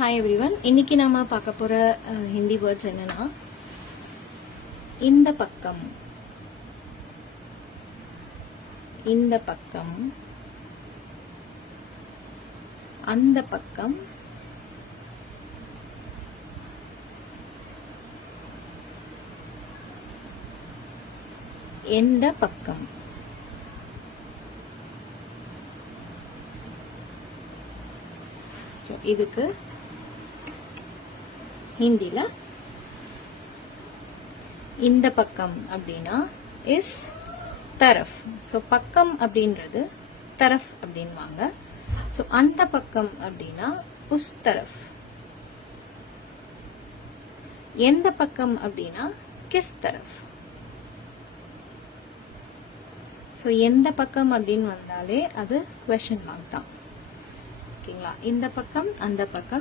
Hi everyone. இன்னைக்கு நாம பார்க்க போற ஹிந்தி வேர்ட்ஸ் என்னன்னா இந்த பக்கம், இந்த பக்கம், அந்த பக்கம், எந்த பக்கம். இதுக்கு ஹிந்தில இந்த பக்கம் அப்படின்னா இஸ் தரஃப். ஸோ பக்கம் அப்படின்றது தரஃப் அப்படின்வாங்க. ஸோ அந்த பக்கம் அப்படின்னா உஸ் தரஃப். எந்த பக்கம் அப்படின்னா கிஸ் தரஃப். ஸோ எந்த பக்கம் அப்படின்னு வந்தாலே அது குவெஸ்சன் மார்க் தான். ஓகேங்களா? இந்த பக்கம், அந்த பக்கம்,